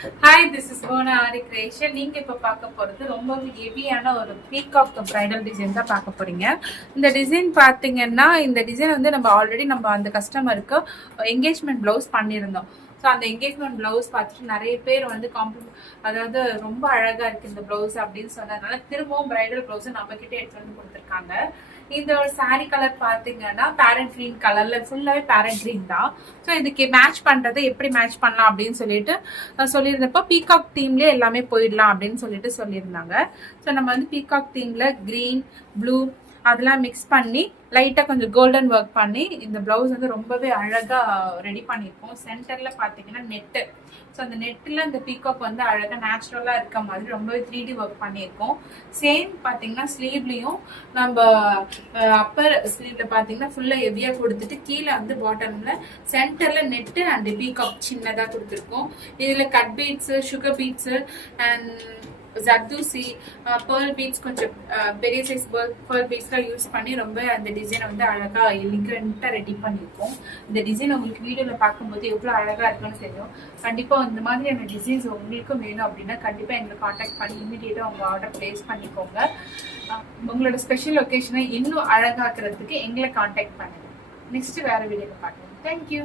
Hi, this is போனா ஆரி creation. நீங்க இப்ப பார்க்க போறது ரொம்ப ஹெவியான ஒரு பீகாக் பிரைடல் டிசைன் தான் பார்க்க போறீங்க. இந்த டிசைன் பார்த்தீங்கன்னா, இந்த டிசைன் வந்து நம்ம அந்த கஸ்டமருக்கு என்கேஜ்மெண்ட் பிளவுஸ் பண்ணியிருந்தோம். ஸோ அந்த என்கேஜ்மெண்ட் பிளவுஸ் பார்த்துட்டு நிறைய பேர் வந்து அதாவது ரொம்ப அழகா இருக்கு இந்த பிளவுஸ் அப்படின்னு சொன்னதுனால திரும்பவும் பிரைடல் பிளவுஸ் நம்ம கிட்ட எடுத்து வந்து கொடுத்துருக்காங்க. இந்த ஒரு சாரி கலர் பாத்தீங்கன்னா பேரண்ட் கிரீன் கலர்ல ஃபுல்லாவே பேரண்ட் கிரீன் தான். ஸோ இதுக்கு மேட்ச் பண்றதை எப்படி மேட்ச் பண்ணலாம் அப்படின்னு சொல்லிட்டு சொல்லியிருந்தப்போ பீகாக் தீம்லயே எல்லாமே போயிடலாம் அப்படின்னு சொல்லிட்டு சொல்லியிருந்தாங்க. ஸோ நம்ம வந்து பீகாக் தீம்ல கிரீன், ப்ளூ அதெல்லாம் மிக்ஸ் பண்ணி லைட்டாக கொஞ்சம் கோல்டன் ஒர்க் பண்ணி இந்த பிளவுஸ் வந்து ரொம்பவே அழகாக ரெடி பண்ணியிருக்கோம். சென்டரில் பார்த்தீங்கன்னா நெட்டு. ஸோ அந்த நெட்டில் இந்த பீகாக் வந்து அழகாக நேச்சுரலாக இருக்க மாதிரி ரொம்பவே 3D ஒர்க் பண்ணியிருக்கோம். சேம் பார்த்தீங்கன்னா ஸ்லீவ்லையும் நம்ம அப்பர் ஸ்லீவ்ல பார்த்தீங்கன்னா ஃபுல்லாக ஹெவியாக கொடுத்துட்டு கீழே வந்து பாட்டமில் சென்டரில் நெட்டு அண்ட் பீகாக் சின்னதாக கொடுத்துருக்கோம். இதில் cut beads, sugar beads and ஜர்தூசி, பேர்ல் பீட்ஸ், கொஞ்சம் பெரிய சைஸ் பேர்ல் பீட்ஸ்லாம் யூஸ் பண்ணி ரொம்ப அந்த டிசைனை வந்து அழகா எலிகண்ட்டாக ரெடி பண்ணியிருக்கோம். இந்த டிசைன் உங்களுக்கு வீடியோவில் பார்க்கும்போது எவ்வளோ அழகாக இருக்குன்னு தெரியும். கண்டிப்பாக இந்த மாதிரியான டிசைன்ஸ் உங்களுக்கும் வேணும் அப்படின்னா கண்டிப்பாக எங்களை காண்டாக்ட் பண்ணி இமீடியட்டாக உங்கள் ஆர்டர் பிளேஸ் பண்ணிக்கோங்க. உங்களோட ஸ்பெஷல் லொக்கேஷனை இன்னும் அழகாக்குறதுக்கு எங்களை காண்டாக்ட் பண்ணுங்க. நெக்ஸ்ட் வேற வீடியோவில் பார்க்கலாம். தேங்க்யூ.